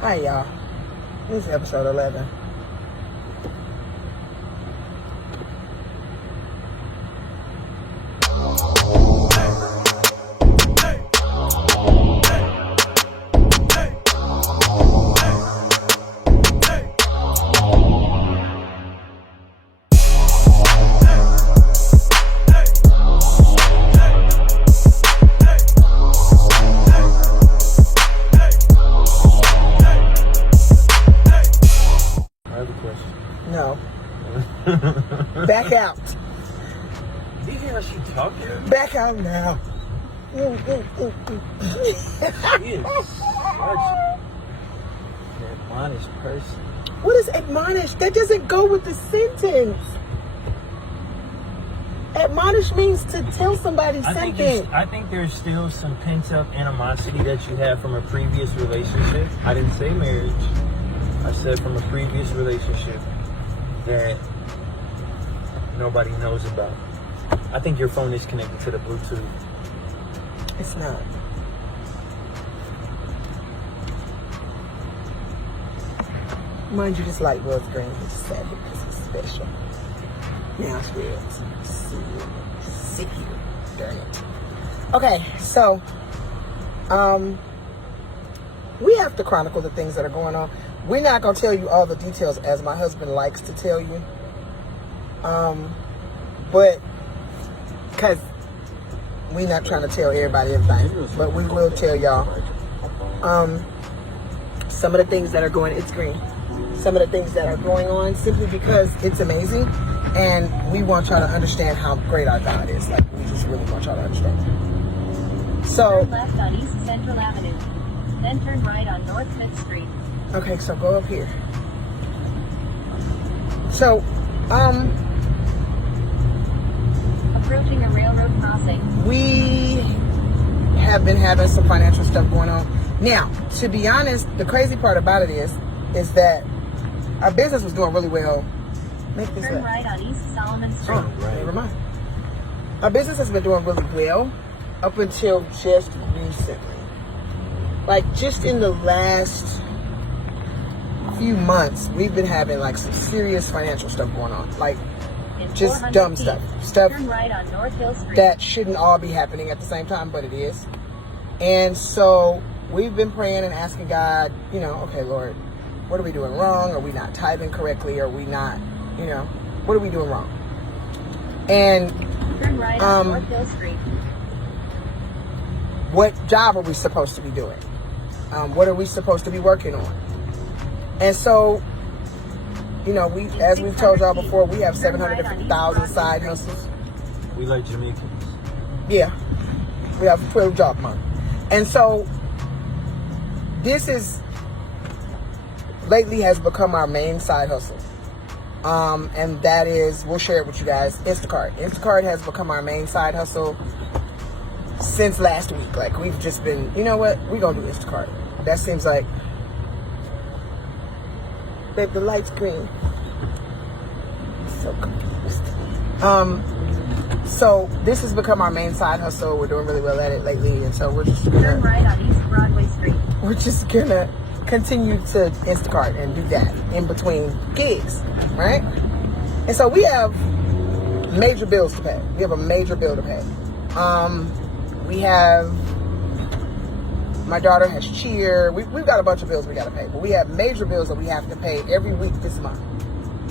Hi, y'all. This is episode 11. No. Back out. Do you hear how she talking? Back out now. She is such an admonished person. What is admonish? That doesn't go with the sentence. Admonish means to tell somebody something. I think there's still some pent-up animosity that you have from a previous relationship. I didn't say marriage. I said from a previous relationship that nobody knows about. I think your phone is connected to the Bluetooth. It's not. Mind you, this light was green. It's sad because it's special. Now it's red. See you. Darn it. Okay, so we have to chronicle the things that are going on. We're not going to tell you all the details as my husband likes to tell you. But because we're not trying to tell everybody everything, but we will tell y'all some of the things that are going, it's green. Some of the things that are going on simply because it's amazing. And we want y'all to understand how great our God is. Like, we just really want y'all to understand. So, turn left on East Central Avenue. Then turn right on North 5th Street. Okay, so go up here. So, approaching a railroad crossing. We have been having some financial stuff going on. Now, to be honest, the crazy part about it is that our business was doing really well. Make this turn up. right on East Solomon Street. Oh, never mind. Our business has been doing really well up until just recently. Like, just in the last few months, we've been having like some serious financial stuff going on. Like, In just 400 dumb feet, stuff Turn right on North Hill Street. that shouldn't all be happening at the same time, but it is. And so we've been praying and asking God, okay, Lord, what are we doing wrong? Are we not tithing correctly? Are we not, what are we doing wrong? And turn right on North Hill Street. what job are we supposed to be doing? What are we supposed to be working on? And so, as we've told y'all before, we have 750,000 side hustles. We like Jamaicans. Yeah, we have 12 job money. And so, this lately has become our main side hustle. And that is, we'll share it with you guys, Instacart. Instacart has become our main side hustle since last week. Like, we've just been, you know what, we're going to do Instacart. That seems like, babe, the light's green. So confused. So this has become our main side hustle. We're doing really well at it lately, and so we're just Turn right on East Broadway Street. we're just gonna continue to Instacart and do that in between gigs, right? And so we have major bills to pay. We have a major bill to pay. We have, my daughter has cheer. We've got a bunch of bills we got to pay, but we have major bills that we have to pay every week this month.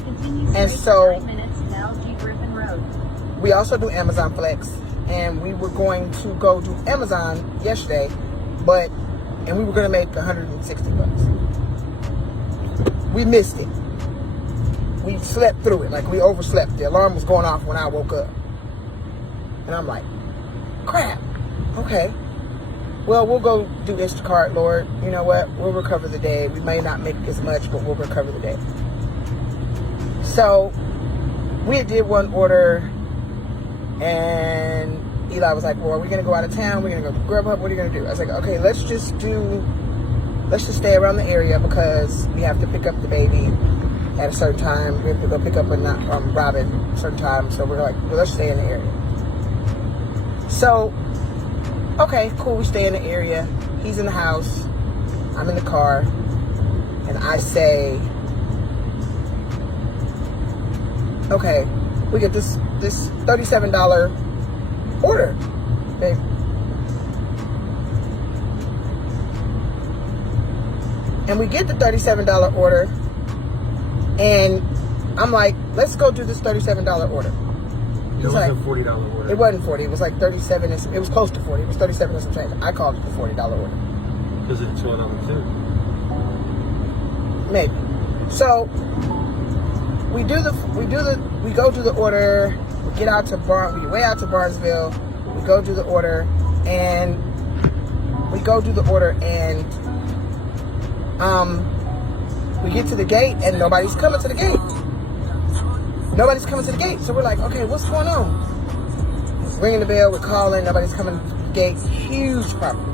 Continue And straight so- for 9 minutes to L.G. Griffin Road. We also do Amazon Flex, and we were going to go do Amazon yesterday, and we were going to make $160. We missed it. We slept through it, like we overslept. The alarm was going off when I woke up. And I'm like, crap, okay. Well, we'll go do Instacart, Lord. You know what? We'll recover the day. We may not make as much, but we'll recover the day. So we did one order, and Eli was like, well, are we going to go out of town? We're going to go to Grubhub. What are you going to do? I was like, okay, let's just stay around the area because we have to pick up the baby at a certain time. We have to go pick up Robin at a certain time. So we're like, well, let's stay in the area. So, okay, cool. We stay in the area. He's in the house. I'm in the car. and I say, okay, we get this $37 order, babe. And we get the $37 order, and I'm like, let's go do this $37 order. It was like, a $40 order. It wasn't 40. It was like 37. It was close to 40. It was 37 and some change. I called it the $40 order. Because it's $12 too. Maybe. So we go do the order. We get out to we way out to Barnesville. We go do the order, and we get to the gate, and nobody's coming to the gate. Nobody's coming to the gate. So we're like, okay, what's going on? Ringing the bell, we're calling, nobody's coming to the gate. Huge property.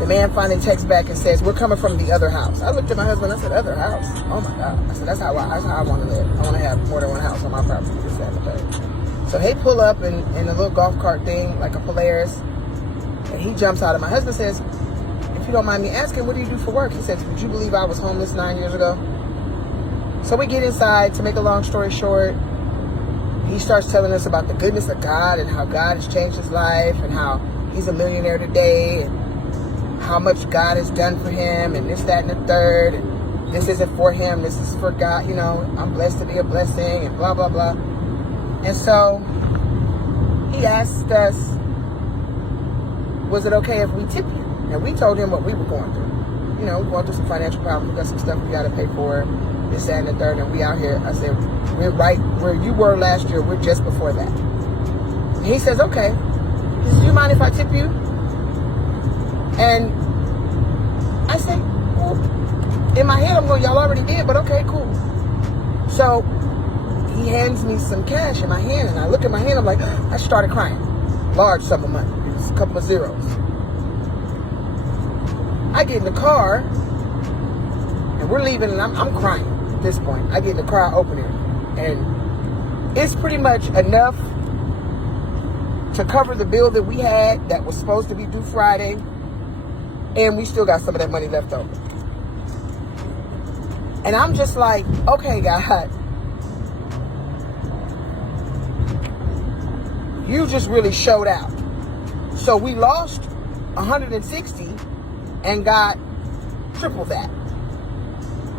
The man finally texts back and says, we're coming from the other house. I looked at my husband, I said, other house? Oh my God. I said, that's how I want to live. I want to have more than one house on my property. This, that, and the third. So they pull up in a little golf cart thing, like a Polaris, and he jumps out. And my husband says, if you don't mind me asking, what do you do for work? He says, would you believe I was homeless 9 years ago? So we get inside. To make a long story short, he starts telling us about the goodness of God and how God has changed his life and how he's a millionaire today and how much God has done for him and this, that, and the third. And this isn't for him. This is for God. You know, I'm blessed to be a blessing and blah, blah, blah. And so he asked us, was it okay if we tip you? And we told him what we were going through. You know, we're going through some financial problems. We got some stuff we got to pay for. This, that, and the third. And we out here. I said, we're right where you were last year. We're just before that. And he says, okay. He says, do you mind if I tip you? And I say, well, in my head, I'm going, y'all already did, but okay, cool. So he hands me some cash in my hand, and I look at my hand, I'm like, I started crying. Large sum of money. It's a couple of zeros. I get in the car, and we're leaving, and I'm crying at this point. I get in the car, open it, and it's pretty much enough to cover the bill that we had that was supposed to be due Friday, and we still got some of that money left over. And I'm just like, okay, God, you just really showed out. So we lost 160 and got triple that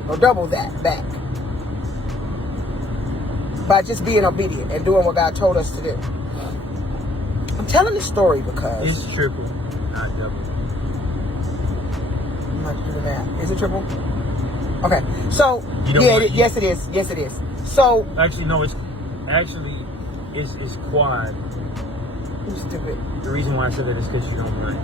or double that back by just being obedient and doing what God told us to do. I'm telling this story because it's triple, not double. I'm not doing that. Is it triple? Okay. So yes, it is. Yes, it is. So actually, no. It's quad. You stupid. The reason why I said that is because you don't want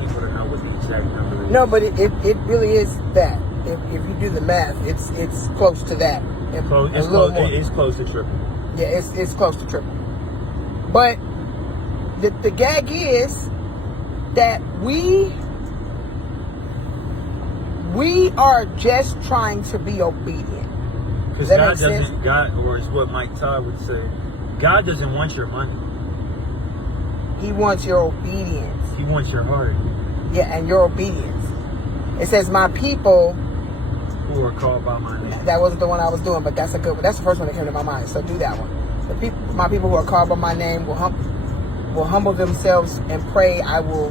people to know what the exact number is. No, but it really is that. If you do the math, it's close to that. It's close to triple. Yeah, it's close to triple. But the gag is that we are just trying to be obedient. Because God doesn't, or is what Mike Todd would say, God doesn't want your money. He wants your obedience. He wants your heart. Yeah, and your obedience. It says, my people who are called by my name. That wasn't the one I was doing, but that's a good one. That's the first one that came to my mind. So do that one. My people who are called by my name will humble themselves and pray. I will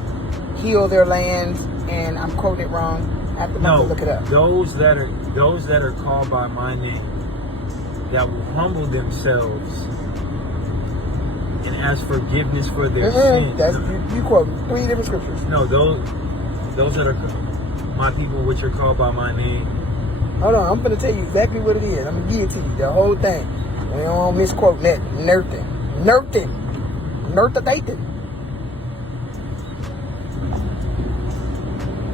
heal their land. And I'm quoting it wrong. I have to look it up. Those that are called by my name, that will humble themselves and ask forgiveness for their sins. You quote 3 different scriptures. No, those that are my people which are called by my name. Hold on, I'm going to tell you exactly what it is. I'm going to give it to you, the whole thing. We don't misquote that. Nothing.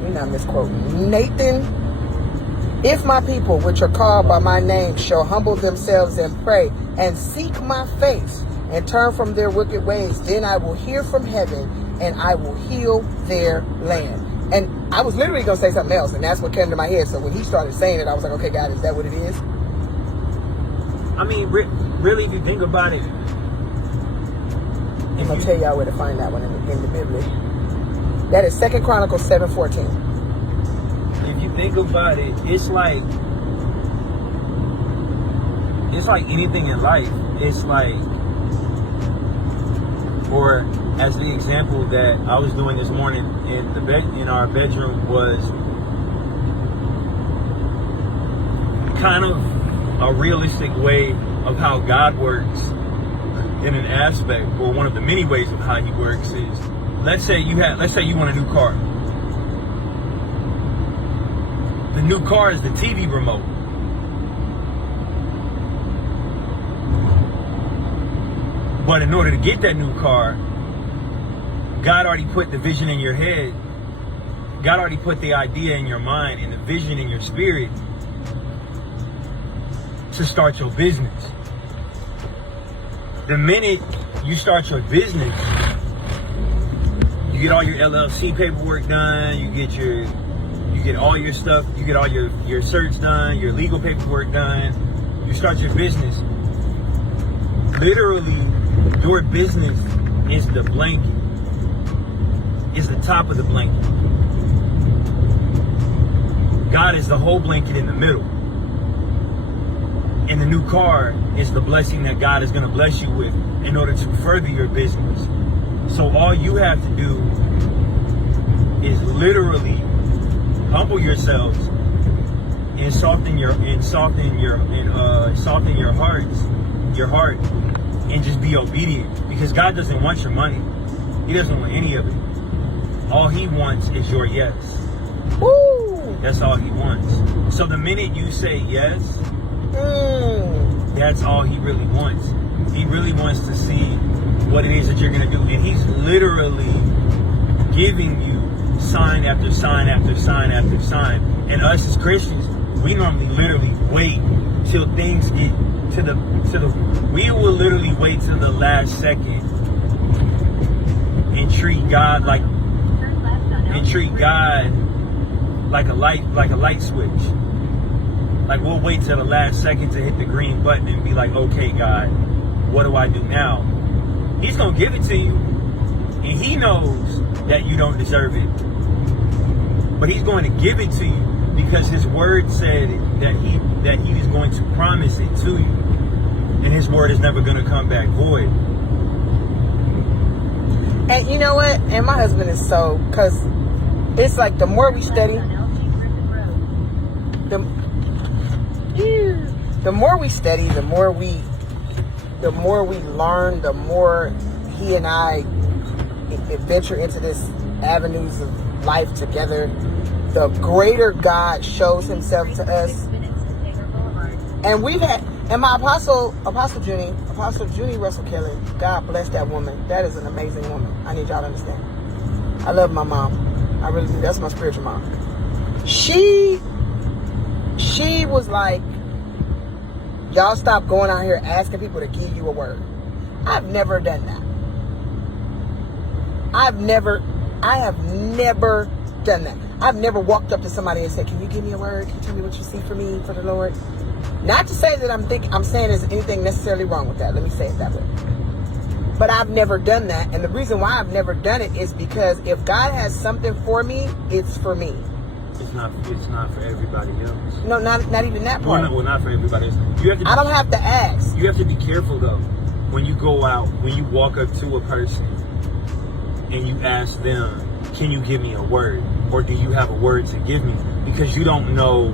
We're not misquoting. Nathan, if my people which are called by my name shall humble themselves and pray and seek my face and turn from their wicked ways, then I will hear from heaven and I will heal their land. And I was literally going to say something else, and that's what came to my head. So when he started saying it, I was like, okay, God, is that what it is? I mean, really, if you think about it. I'm going to tell y'all where to find that one in the Bible. That is 2 Chronicles 7:14. If you think about it, it's like anything in life. It's like, or as the example that I was doing this morning in our bedroom was kind of a realistic way of how God works in an aspect, or one of the many ways of how he works is, let's say you want a new car. The new car is the TV remote. But in order to get that new car, God already put the vision in your head. God already put the idea in your mind and the vision in your spirit to start your business. The minute you start your business, you get all your LLC paperwork done, you get all your stuff, you get all your certs done, your legal paperwork done, you start your business. Literally, your business is the blanket, is the top of the blanket. God is the whole blanket in the middle. And the new car is the blessing that God is going to bless you with in order to further your business. So all you have to do is literally humble yourselves and soften your heart, and just be obedient, because God doesn't want your money. He doesn't want any of it. All he wants is your yes. Woo! That's all he wants. So the minute you say yes, that's all he really wants. He really wants to see what it is that you're going to do. And he's literally giving you sign after sign after sign after sign. And us as Christians, we normally literally wait till things get we will literally wait till the last second and treat God like a light switch. Like, we'll wait till the last second to hit the green button and be like, okay, God, what do I do now? He's going to give it to you, and he knows that you don't deserve it. But he's going to give it to you because his word said that he is going to promise it to you. And his word is never going to come back void. And you know what? And my husband is so, because it's like the more we study, the more we study, the more we learn, the more he and I venture into this avenues of life together, the greater God shows himself to us. And my Apostle Junie Russell Kelly, God bless that woman. That is an amazing woman. I need y'all to understand. I love my mom. I really do. That's my spiritual mom. She was like, y'all stop going out here asking people to give you a word. I've never done that. I have never done that. I've never walked up to somebody and said, can you give me a word? Can you tell me what you see for me, for the Lord? Not to say that I'm saying there's anything necessarily wrong with that. Let me say it that way. But I've never done that. And the reason why I've never done it is because if God has something for me, it's for me. It's not for everybody else. No, not even that part. Well, not for everybody else. I don't have to ask. You have to be careful, though. When you go out, when you walk up to a person and you ask them, can you give me a word? Or do you have a word to give me? Because you don't know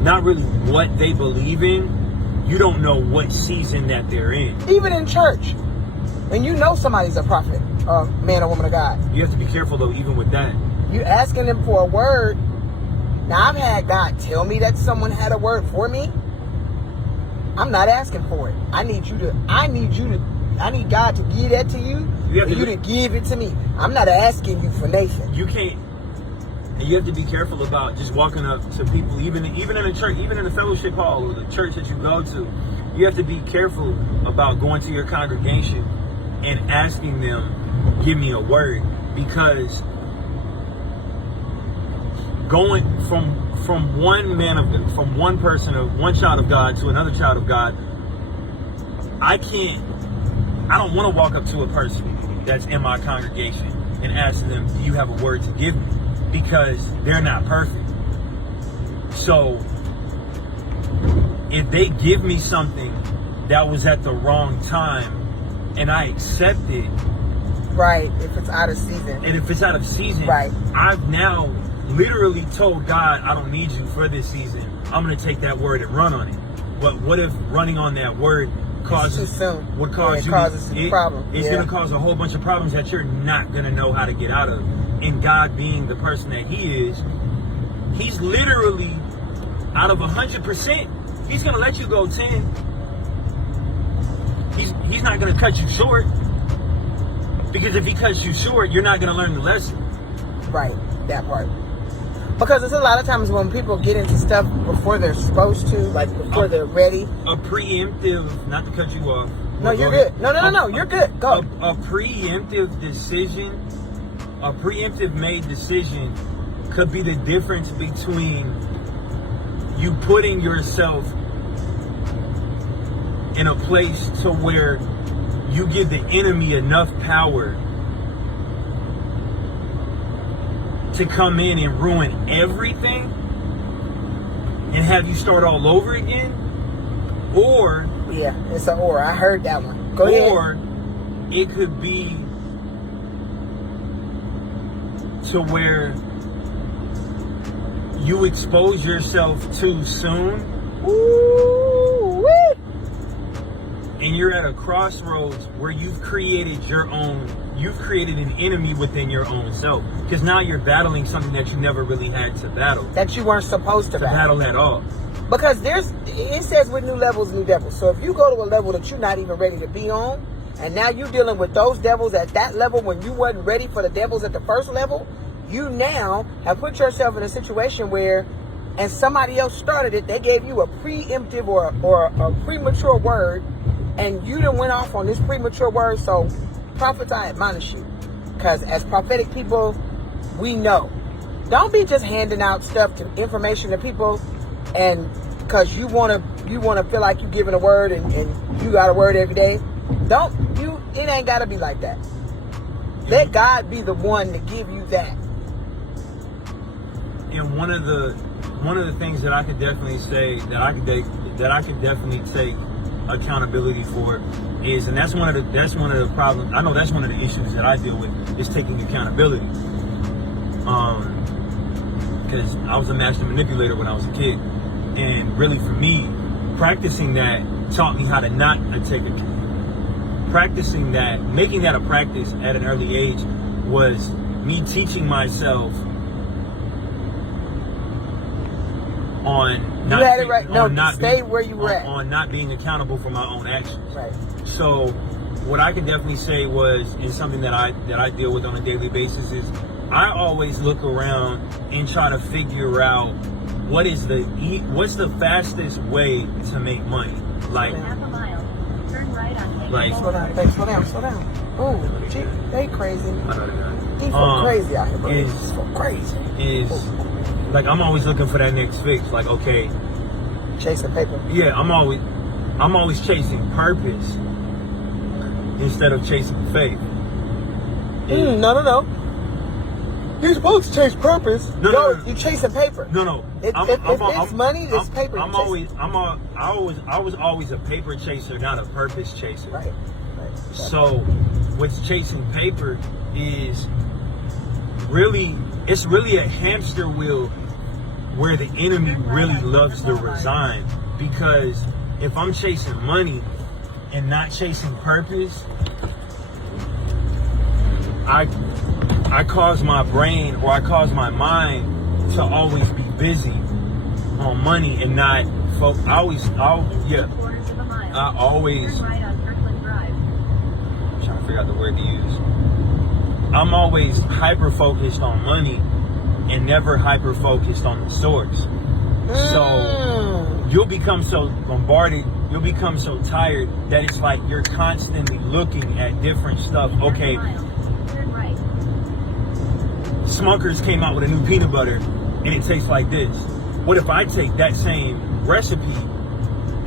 not really what they believe in. You don't know what season that they're in. Even in church. And you know somebody's a prophet, or man or woman of God. You have to be careful, though, even with that. You asking them for a word. Now, I've had God tell me that someone had a word for me. I'm not asking for it. I need God to give that to you. To give it to me. I'm not asking you for Nathan. You can't. And you have to be careful about just walking up to people, even in a church, even in the fellowship hall or the church that you go to. You have to be careful about going to your congregation and asking them, give me a word, because going from one child of God to another child of God, I don't want to walk up to a person that's in my congregation and ask them, do you have a word to give me? Because they're not perfect. So if they give me something that was at the wrong time and I accept it, Right, if it's out of season. and if it's out of season, Right. I've now literally told God, I don't need you for this season. I'm going to take that word and run on it. But what if running on that word causes too soon. would cause Yeah, it you causes a problem. It's Yeah. going to cause a whole bunch of problems that you're not going to know how to get out of. And God being the person that He is, He's literally out of 100%. He's going to let you go 10. He's not going to cut you short. Because if He cuts you short, you're not going to learn the lesson. Right, that part. Because it's a lot of times when people get into stuff before they're supposed to, like before they're ready. A preemptive, not to cut you off. No, you're good. No, you're good. Go. A preemptive decision, a preemptive made decision could be the difference between you putting yourself in a place to where you give the enemy enough power to come in and ruin everything and have you start all over again, or Yeah, it's an or. I heard that one. Go ahead. or it could be to where you expose yourself too soon Ooh-wee. and you're at a crossroads where you've created an enemy within your own self, because now you're battling something that you never really had to battle That you weren't supposed to battle. at all. Because it says with new levels, new devils. So if you go to a level that you're not even ready to be on, and now you're dealing with those devils at that level when you wasn't ready for the devils at the first level, you now have put yourself in a situation where, and somebody else started it, they gave you a preemptive or a premature word, and you done went off on this premature word. So prophets, I admonish you, because as prophetic people, we know. Don't be just handing out information to people, and because you wanna feel like you're giving a word and you got a word every day. It ain't gotta be like that. Let God be the one to give you that. And one of the things that I could definitely say that I could definitely take accountability for is, and that's one of the problems. I know that's one of the issues that I deal with, is taking accountability. Because I was a master manipulator when I was a kid, and really for me, practicing that taught me how to not take accountability. Practicing that, making that a practice at an early age, was me teaching myself on not, You had it right. No, not stay being, where you were at. on not being accountable for my own actions. Right. So what I can definitely say was, and something that I deal with on a daily basis, is I always look around and try to figure out what's the fastest way to make money. Like, Half a mile. Turn right on Like- Slow down, babe. Slow down. Ooh, gee, they crazy. He for crazy out here, bro. is- He's for crazy. is like, I'm always looking for that next fix. Like, okay, Chasing paper. yeah, I'm always chasing purpose instead of chasing faith. No. You're supposed to chase purpose. No. You chasing paper. No. If it's money, it's paper. I was always a paper chaser, not a purpose chaser. Right. So what's chasing paper is really a hamster wheel where the enemy really loves to reside. Because if I'm chasing money and not chasing purpose, I cause my brain, or I cause my mind to always be busy on money and not focus. quarters of a mile. I always Turn right on Kirkland Drive. I'm trying to figure out the word to use. I'm always hyper focused on money and never hyper focused on the source. So you'll become so bombarded, you'll become so tired that it's like you're constantly looking at different stuff. Okay, Half a mile. Turn right. Smucker's came out with a new peanut butter and it tastes like this. What if I take that same recipe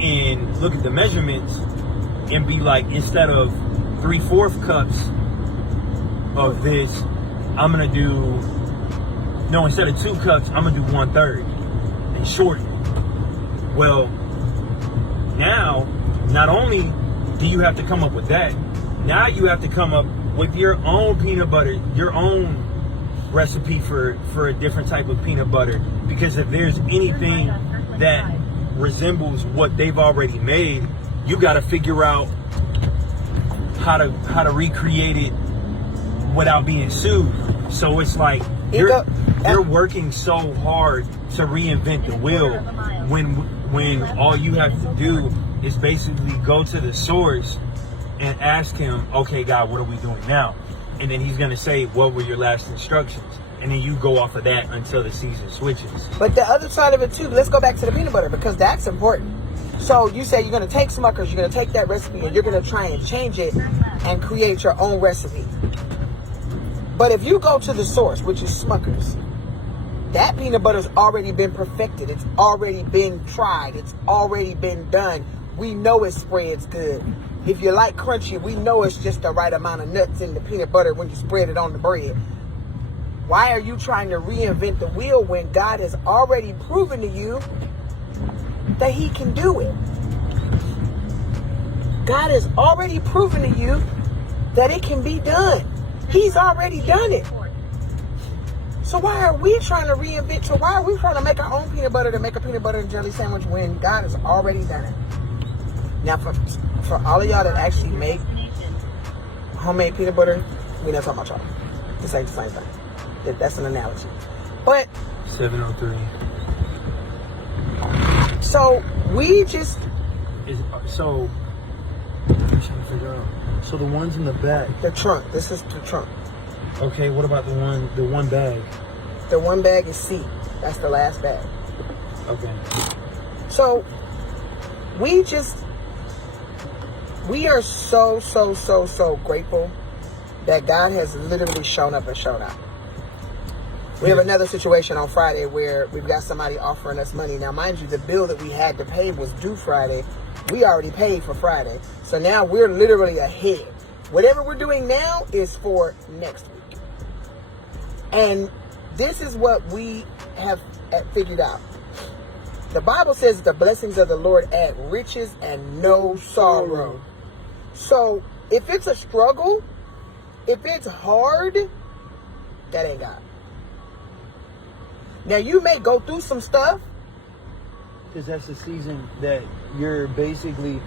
and look at the measurements and be like, instead of 3/4 cups of this, instead of 2 cups, I'm gonna do 1/3. and shorten it. Well, now, not only do you have to come up with that, now you have to come up with your own peanut butter, your own recipe for a different type of peanut butter. Because if there's anything that resembles what they've already made, you got to figure out how to recreate it without being sued. So it's like you're working so hard to reinvent the wheel when all you have to do is basically go to the source and ask him, okay, God, what are we doing now? And then he's going to say, what were your last instructions? And then you go off of that until the season switches. But the other side of it too, let's go back to the peanut butter, because that's important. So you say you're going to take Smucker's, you're going to take that recipe and you're going to try and change it and create your own recipe. But if you go to the source, which is Smucker's, that peanut butter's already been perfected. It's already been tried. It's already been done. We know it spreads good. If you like crunchy, we know it's just the right amount of nuts in the peanut butter when you spread it on the bread. Why are you trying to reinvent the wheel when God has already proven to you that he can do it? God has already proven to you that it can be done. He's already done it. So why are we trying to reinvent? So why are we trying to make our own peanut butter to make a peanut butter and jelly sandwich when God has already done it? Now, for all of y'all that actually make homemade peanut butter, we're not talking about y'all. This ain't the same thing. That's an analogy. But 703. So we just so I'm trying to figure out. So the ones in the back. the trunk. This is the trunk. Okay, what about the one bag? The one bag is C. That's the last bag. Okay. So we are so grateful that God has literally shown up and shown out. We have another situation on Friday where we've got somebody offering us money. Now, mind you, the bill that we had to pay was due Friday. We already paid for Friday. So now we're literally ahead. Whatever we're doing now is for next week. And this is what we have figured out. The Bible says the blessings of the Lord add riches and no sorrow. So if it's a struggle, if it's hard, that ain't God. Now you may go through some stuff. Because that's the season that you're basically,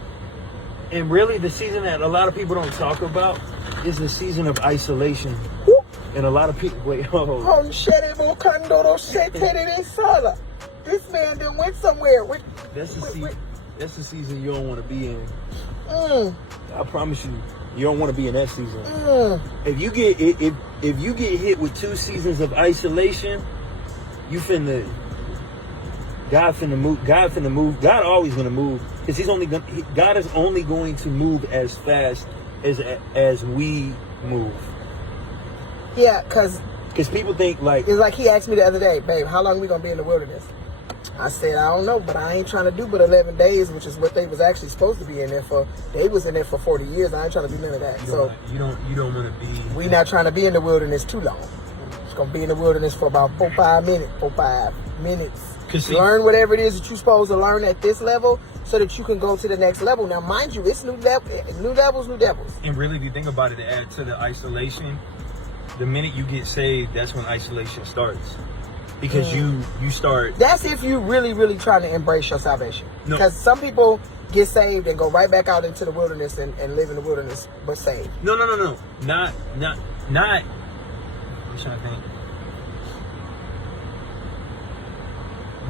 and really the season that a lot of people don't talk about is the season of isolation. Whoop. And a lot of people, This man done went somewhere. That's the season you don't want to be in. I promise you don't want to be in that season. If you get hit with 2 seasons of isolation, God finna move. God always gonna move because God is only going to move as fast as we move. Yeah, because people think like it's like he asked me the other day, babe, how long we gonna be in the wilderness? I said, I don't know, but I ain't trying to do but 11 days, which is what they was actually supposed to be in there for. They was in there for 40 years. I ain't trying to do none of that. You don't want to be. We not trying to be in the wilderness too long. It's gonna be in the wilderness for about 4-5 minutes. Learn whatever it is that you're supposed to learn at this level, so that you can go to the next level. Now, mind you, it's new levels. And really, if you think about it, to add to the isolation, the minute you get saved, that's when isolation starts. Because you start. That's if you really trying to embrace your salvation. Because some people get saved and go right back out into the wilderness and live in the wilderness, but saved. No. Not. I'm trying to think.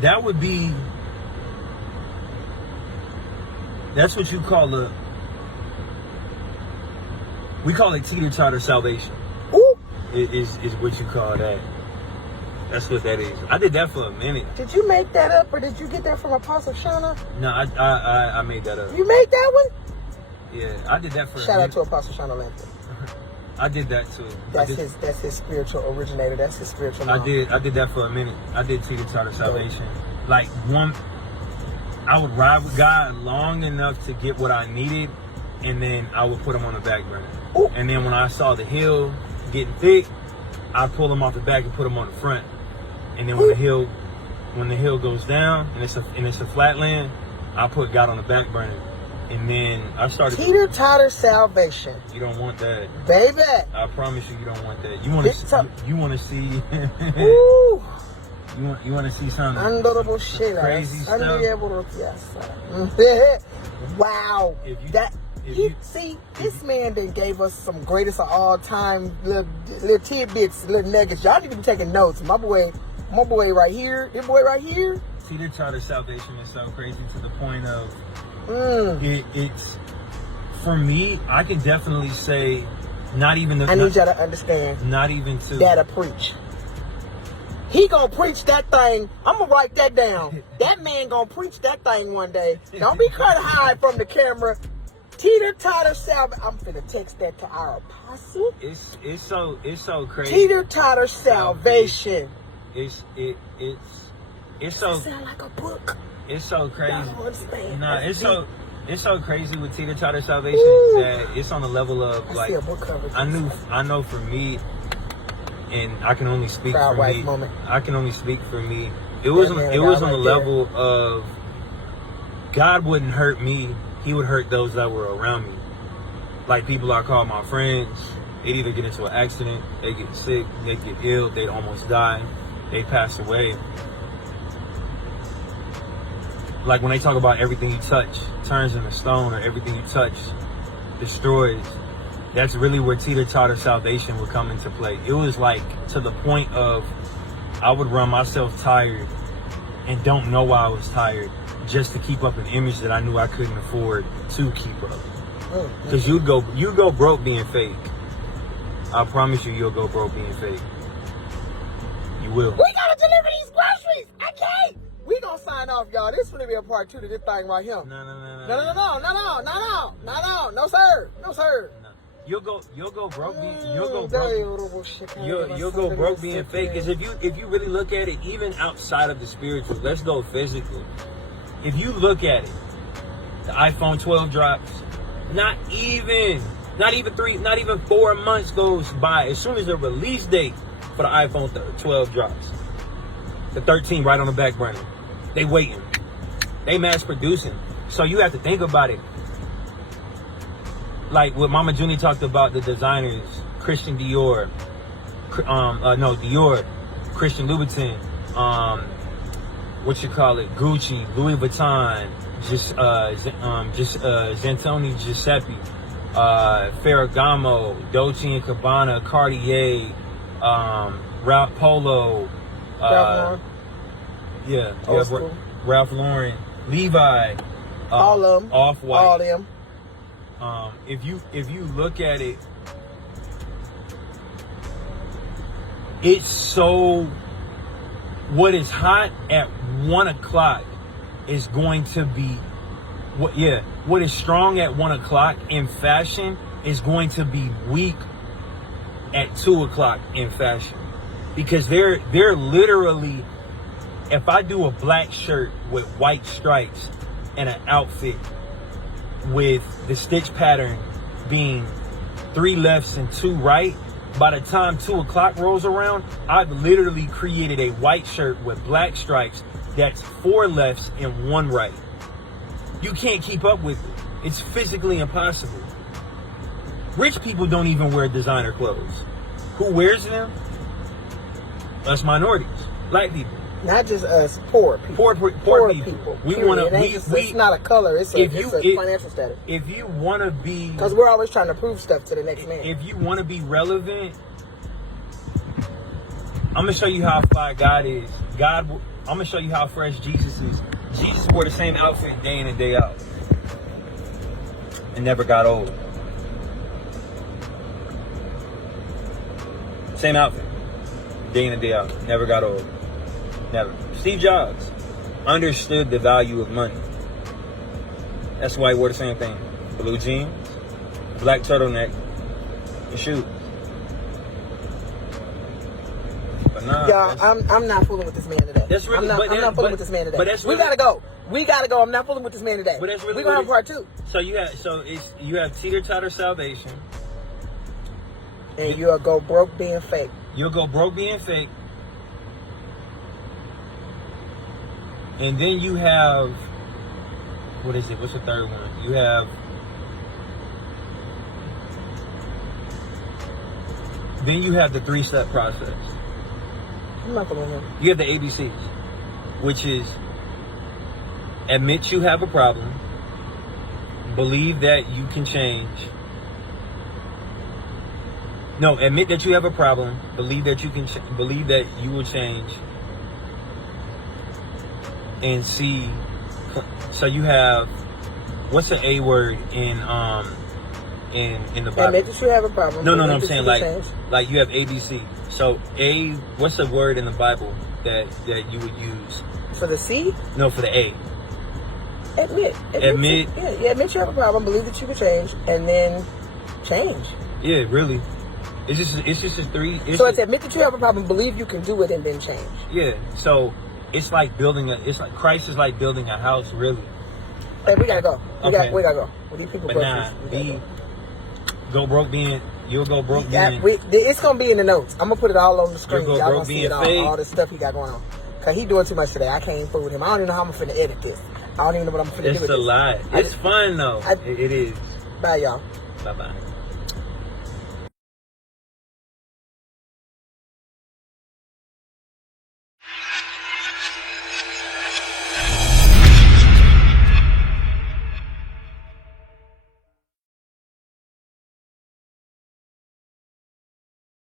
That would be. That's what you call we call it teeter-totter salvation. Ooh. Is what you call that. That's what that is. I did that for a minute. Did you make that up, or did you get that from Apostle Shauna? No, I made that up. You made that one? Yeah, I did that for Shout out to Apostle Shauna Lampton. I did that too. That's his spiritual originator. That's his spiritual mom. I did that for a minute. I did teeter-totter salvation. Like I would ride with God long enough to get what I needed, and then I would put him on the back burner. Ooh. And then when I saw the hill getting thick, I'd pull him off the back and put him on the front. And then when the hill when the hill goes down and it's a flat land, I put God on the back burner. And then I started Teeter-totter salvation. You don't want that. Baby. I promise you don't want that. You want to see Ooh. you want to see something Honorable shit. crazy stuff. Wow. If This man then gave us some greatest of all time little tidbits, little nuggets. Y'all need to be taking notes. My boy right here, this boy right here. Teeter-totter salvation is so crazy to the point of it's for me. I can definitely say, not even. I need y'all to understand. Not even to. That'll preach. He gonna preach that thing. I'm gonna write that down. That man gonna preach that thing one day. Don't be cut high from the camera. Teeter-totter salvation. I'm finna text that to our apostle. It's so crazy. Teeter-totter salvation. It's so. It sound like a book. It's so crazy. Y'all don't understand. Nah, That's it's so crazy with teeter-totter salvation that it's on the level of I like see a book cover. I know for me, and I can only speak Proud for wife me. moment. I can only speak for me. It was on right the there. level of God wouldn't hurt me. He would hurt those that were around me. Like people I call my friends. They'd either get into an accident, they get sick, they get ill, they'd almost die, they pass away. Like when they talk about everything you touch turns into stone, or everything you touch destroys, that's really where teeter-totter salvation would come into play. It was like to the point of I would run myself tired and don't know why I was tired just to keep up an image that I knew I couldn't afford to keep up. Because you go broke being fake. I promise you'll go broke being fake. You will. We gotta deliver these groceries. Okay. We gonna sign off, y'all. This is gonna be a part 2 to this thing right here. No, No, sir. You'll go broke being fake. Because if you really look at it, even outside of the spiritual, let's go physical. If you look at it, the iPhone 12 drops. Not even 4 months goes by. As soon as the release date for the iPhone 12 drops, the 13 right on the back burner. They waiting. They mass producing. So you have to think about it. Like what Mama Junie talked about, the designers, Christian Dior, Dior, Christian Louboutin, Gucci, Louis Vuitton, Zantoni Giuseppe, Ferragamo, Dolce & Gabbana, Cartier, Ralph Polo, Ralph Lauren, Levi, all of them, Off-White. all them. If you look at it, it's so. What is hot at 1 o'clock is going to be what is strong at 1 o'clock in fashion is going to be weak at 2 o'clock in fashion, because they're literally. If I do a black shirt with white stripes and an outfit with the stitch pattern being 3 lefts and 2 right, by the time 2 o'clock rolls around, I've literally created a white shirt with black stripes that's 4 lefts and 1 right. You can't keep up with it. It's physically impossible. Rich people don't even wear designer clothes. Who wears them? Us minorities, black people. Not just us, poor people. Poor people. It's not a color. It's a financial status. If you want to be, because we're always trying to prove stuff to the next man. If you want to be relevant, I'm gonna show you how fly God is. I'm gonna show you how fresh Jesus is. Jesus wore the same outfit day in and day out, and never got old. Same outfit, day in and day out, never got old. Never. Steve Jobs understood the value of money. That's why he wore the same thing. Blue jeans, black turtleneck, and shoes. But nah, y'all, I'm not fooling with this man today. That's really, I'm not fooling with this man today. But that's we gotta go. I'm not fooling with this man today. But that's really we're gonna have part 2. So you have teeter-totter salvation. And you'll go broke being fake. You'll go broke being fake. And then you have, what is it? What's the third one? You have, then you have the 3-step process. I'm not gonna know. You have the ABCs, which is admit you have a problem, believe that you can change. No, admit that you have a problem, believe that you can, believe that you will change, and C. So you have, what's the A word in the Bible? Admit that you have a problem. No, Believe I'm that saying you can like change. you have ABC. So A, what's the word in the Bible that you would use? For the C, No, for the A. admit. Admit. Yeah, admit you have a problem. Believe that you can change, and then change. Yeah, really. It's just a three. So it's admit that you have a problem, believe you can do it, and then change. Yeah. So it's like it's like Christ is like building a house, really. Hey, we gotta go. Okay. We gotta go. With these people But nah, go broke being. You'll go broke being. It's gonna be in the notes. I'm gonna put it all on the screen. You'll go Y'all broke gonna see being it fake. all the stuff he got going on. Cause he doing too much today. I can't even fool with him. I don't even know how I'm finna edit this. I don't even know what I'm finna do It's with a this. lot. It's fun though. I- It is. Bye, y'all. Bye bye.